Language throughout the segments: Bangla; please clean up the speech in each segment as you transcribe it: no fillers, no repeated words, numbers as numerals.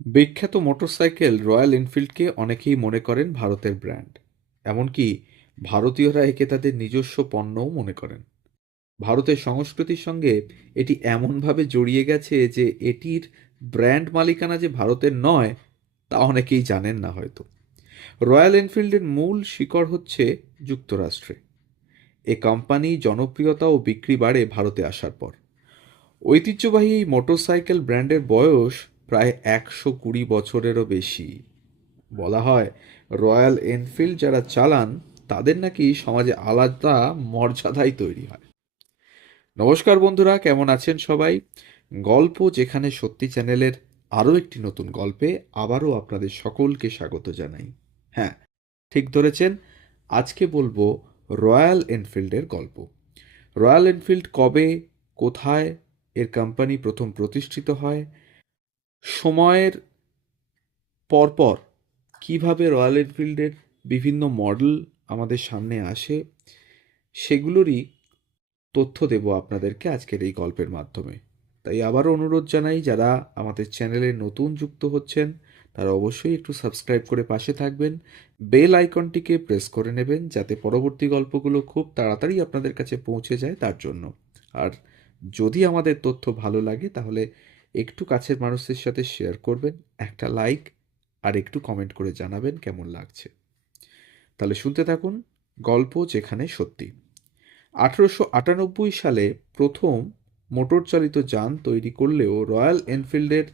বিখ্যাত মোটরসাইকেল রয়্যাল এনফিল্ডকে অনেকেই মনে করেন ভারতের ব্র্যান্ড। এমনকি ভারতীয়রা একে তাদের নিজস্ব পণ্যও মনে করেন। ভারতের সংস্কৃতির সঙ্গে এটি এমনভাবে জড়িয়ে গেছে যে এটির ব্র্যান্ড মালিকানা যে ভারতের নয় তা অনেকেই জানেন না হয়তো। রয়্যাল এনফিল্ডের মূল শিকড় হচ্ছে যুক্তরাষ্ট্রে। এ কোম্পানি জনপ্রিয়তা ও বিক্রি বাড়ে ভারতে আসার পর। ঐতিহ্যবাহী এই মোটরসাইকেল ব্র্যান্ডের বয়স প্রায় ১২০ বছরেরও বেশি। বলা হয় রয়্যাল এনফিল্ড যারা চালান তাদের নাকি সমাজে আলাদা মর্যাদাই তৈরি হয়। নমস্কার বন্ধুরা, কেমন আছেন সবাই? গল্প যেখানে সত্যি চ্যানেলের আরও একটি নতুন গল্পে আবারও আপনাদের সকলকে স্বাগত জানাই। হ্যাঁ, ঠিক ধরেছেন, আজকে বলবো রয়্যাল এনফিল্ডের গল্প। রয়্যাল এনফিল্ড কবে, কোথায় এর কোম্পানি প্রথম প্রতিষ্ঠিত হয়, সময়ের পরপর কিভাবে রয়্যাল এনফিল্ডের বিভিন্ন মডেল আমাদের সামনে আসে, সেগুলোরই তথ্য দেব আপনাদেরকে আজকের এই গল্পের মাধ্যমে। তাই আবারও অনুরোধ জানাই, যারা আমাদের চ্যানেলে নতুন যুক্ত হচ্ছেন তারা অবশ্যই একটু সাবস্ক্রাইব করে পাশে থাকবেন, বেল আইকনটিকে প্রেস করে নেবেন যাতে পরবর্তী গল্পগুলো খুব তাড়াতাড়ি আপনাদের কাছে পৌঁছে যায় তার জন্য। আর যদি আমাদের তথ্য ভালো লাগে তাহলে একটু কাছের মানুষদের সাথে শেয়ার করবেন, একটা লাইক আর একটু কমেন্ট করে জানাবেন কেমন লাগছে। তাহলে শুনতে থাকুন গল্প যেখানে সত্যি। 1898 সালে প্রথম মোটর চালিত যান তৈরি করলেও রয়্যাল এনফিল্ডের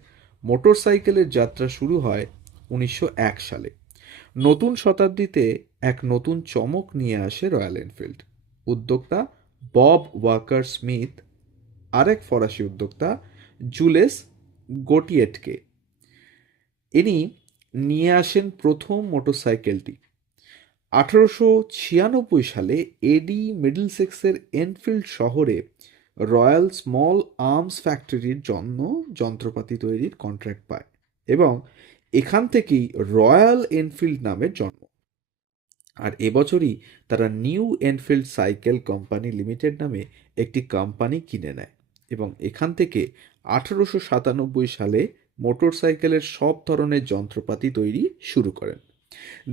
মোটরসাইকেলের যাত্রা শুরু হয় 1901 সালে। নতুন শতাব্দীতে এক নতুন চমক নিয়ে আসে রয়্যাল এনফিল্ড। উদ্যোক্তা বব ওয়াকার স্মিথ আরেক ফরাসি উদ্যোক্তা জুলেস গোটিয়েটকে ইনি নিয়ে আসেন প্রথম মোটরসাইকেলটি। 1896 সালে এডি মিডলসেক্সের এনফিল্ড শহরে রয়্যাল স্মল আর্মস ফ্যাক্টরির জন্য যন্ত্রপাতি তৈরির কন্ট্রাক্ট পায় এবং এখান থেকেই রয়্যাল এনফিল্ড নামের জন্ম। আর এবছরই তারা new Enfield cycle company limited নামে একটি কোম্পানি কিনে নেয় এবং এখান থেকে 1897 সালে মোটরসাইকেলের সব ধরনের যন্ত্রপাতি তৈরি শুরু করেন।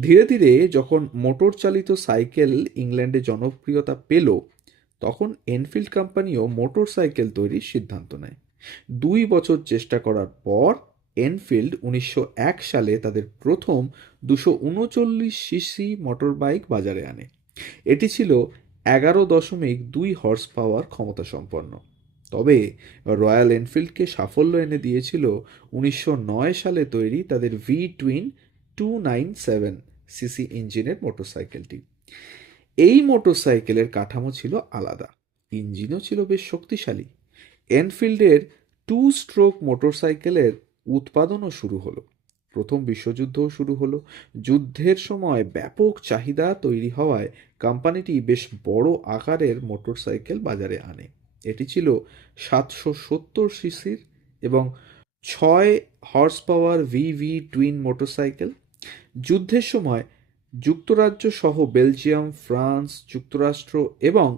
ধীরে ধীরে যখন মোটর চালিত সাইকেল ইংল্যান্ডে জনপ্রিয়তা পেল, তখন এনফিল্ড কোম্পানিও মোটর সাইকেল তৈরির সিদ্ধান্ত নেয়। 2 বছর চেষ্টা করার পর এনফিল্ড 1901 সালে তাদের প্রথম 239 সিসি মোটর বাইক বাজারে আনে। এটি ছিল 11.2 হর্স পাওয়ার ক্ষমতা সম্পন্ন। তবে রয়্যাল এনফিল্ডকে সাফল্য এনে দিয়েছিল 1909 সালে তৈরি তাদের ভি টুইন 297 সিসি ইঞ্জিনের মোটরসাইকেলটি। এই মোটরসাইকেলের কাঠামো ছিল আলাদা, ইঞ্জিনও ছিল বেশ শক্তিশালী। এনফিল্ডের টু স্ট্রোক মোটরসাইকেলের উৎপাদনও শুরু হলো। প্রথম বিশ্বযুদ্ধও শুরু হলো। যুদ্ধের সময় ব্যাপক চাহিদা তৈরি হওয়ায় কোম্পানিটি বেশ বড় আকারের মোটরসাইকেল বাজারে আনে। এটি ছিল 770 সিসির এবং 6 horsepower V V twin motorcycle. যুদ্ধের সময় যুক্তরাজ্য সহ বেলজিয়াম, ফ্রান্স, যুক্তরাষ্ট্র এবং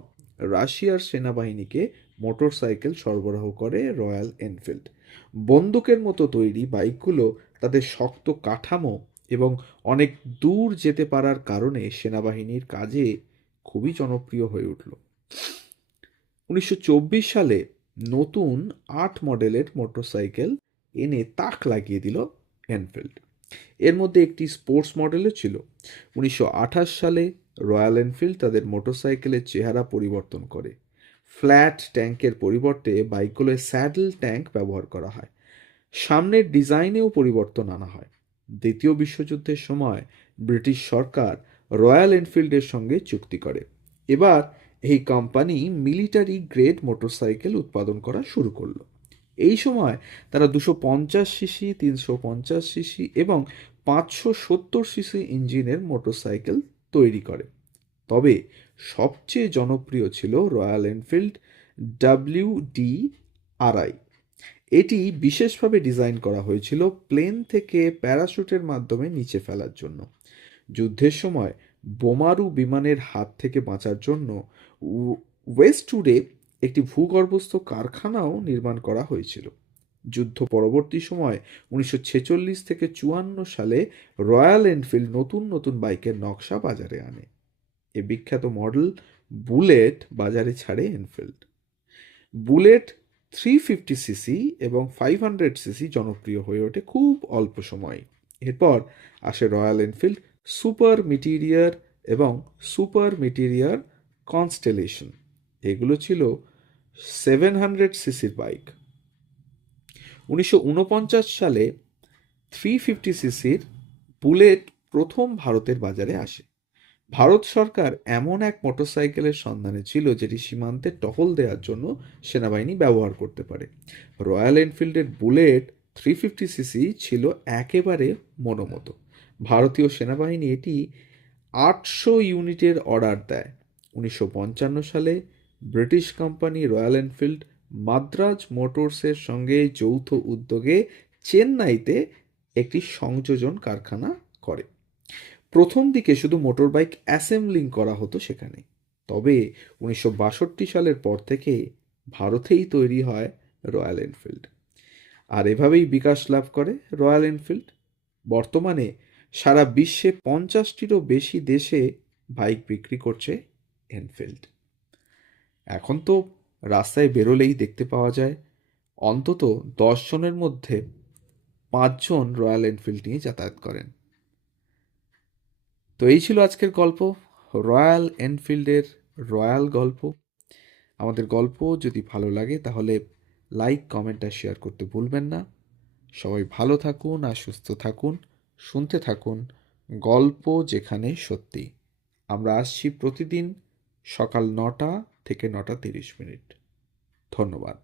রাশিয়ার সেনাবাহিনীকে মোটরসাইকেল সরবরাহ করে রয়্যাল এনফিল্ড। বন্দুকের মতো তৈরি বাইকগুলো তাদের শক্ত কাঠামো এবং অনেক দূর যেতে পারার কারণে সেনাবাহিনীর কাজে খুবই জনপ্রিয় হয়ে উঠল। 1924 সালে নতুন 8 মডেলের মোটরসাইকেল এনে তাক লাগিয়ে দিল এনফিল্ড। এর মধ্যে একটি স্পোর্টস মডেলও ছিল। 1928 সালে রয়্যাল এনফিল্ড তাদের মোটরসাইকেলের চেহারা পরিবর্তন করে। ফ্ল্যাট ট্যাঙ্কের পরিবর্তে বাইকগুলোয় স্যাডেল ট্যাঙ্ক ব্যবহার করা হয়। সামনের ডিজাইনেও পরিবর্তন আনা হয়। দ্বিতীয় বিশ্বযুদ্ধের সময় ব্রিটিশ সরকার রয়্যাল এনফিল্ডের সঙ্গে চুক্তি করে। এবার এই কোম্পানি মিলিটারি গ্রেড মোটরসাইকেল উৎপাদন করা শুরু করলো। এই সময় তারা 250 সিসি, 350 সিসি এবং 570 সিসি ইঞ্জিনের মোটরসাইকেল তৈরি করে। তবে সবচেয়ে জনপ্রিয় ছিল রয়্যাল এনফিল্ড WD-RI। এটি বিশেষভাবে ডিজাইন করা হয়েছিল প্লেন থেকে প্যারাশুটের মাধ্যমে নিচে ফেলার জন্য। যুদ্ধের সময় বোমারু বিমানের হাত থেকে বাঁচার জন্য ওয়েস্টউডে একটি ভূগর্ভস্থ কারখানাও নির্মাণ করা হয়েছিল। যুদ্ধ পরবর্তী সময় 1946 থেকে 54 সালে রয়্যাল এনফিল্ড নতুন নতুন বাইকের নকশা বাজারে আনে। এ বিখ্যাত মডেল বুলেট বাজারে ছাড়ে এনফিল্ড। বুলেট 350 সিসি এবং 500 সিসি জনপ্রিয় হয়ে ওঠে খুব অল্প সময়। এরপর আসে রয়্যাল এনফিল্ড সুপার মিটিরিয়ার এবং সুপার মিটিরিয়ার কনস্টেলেশন। এগুলো ছিল 700 সিসির বাইক। 1949 সালে 350 সিসির বুলেট প্রথম ভারতের বাজারে আসে। ভারত সরকার এমন এক মোটরসাইকেলের সন্ধানে ছিল যেটি সীমান্তে টহল দেওয়ার জন্য সেনাবাহিনী ব্যবহার করতে পারে। রয়্যাল এনফিল্ডের বুলেট 350 সিসি ছিল একেবারে মনোমতো। ভারতীয় সেনাবাহিনী এটি 800 ইউনিটের অর্ডার দেয়। 1955 সালে British company Royal Enfield Madras মোটরসের সঙ্গে যৌথ উদ্যোগে চেন্নাইতে একটি সংযোজন কারখানা করে। প্রথম দিকে শুধু মোটরবাইক অ্যাসেম্বলিং করা হতো সেখানে। তবে 1962 সালের পর থেকে ভারতেই তৈরি হয় রয়্যাল এনফিল্ড। আর এভাবেই বিকাশ লাভ করে রয়্যাল এনফিল্ড। বর্তমানে সারা বিশ্বে 50টিরও বেশি দেশে বাইক বিক্রি করছে এনফিল্ড। এখন তো রাস্তায় বেরোলেই দেখতে পাওয়া যায় অন্তত 10 জনের মধ্যে 5 জন রয়্যাল এনফিল্ড নিয়ে যাতায়াত করেন। তো এই ছিল আজকের গল্প, রয়্যাল এনফিল্ডের রয়্যাল গল্প। আমাদের গল্প যদি ভালো লাগে তাহলে লাইক, কমেন্ট আর শেয়ার করতে ভুলবেন না। সবাই ভালো থাকুন আর সুস্থ থাকুন, শুনতে থাকুন গল্প যেখানে সত্যি। আমরা আসছি প্রতিদিন সকাল 9টা থেকে 9টা 30 মিনিট। ধন্যবাদ।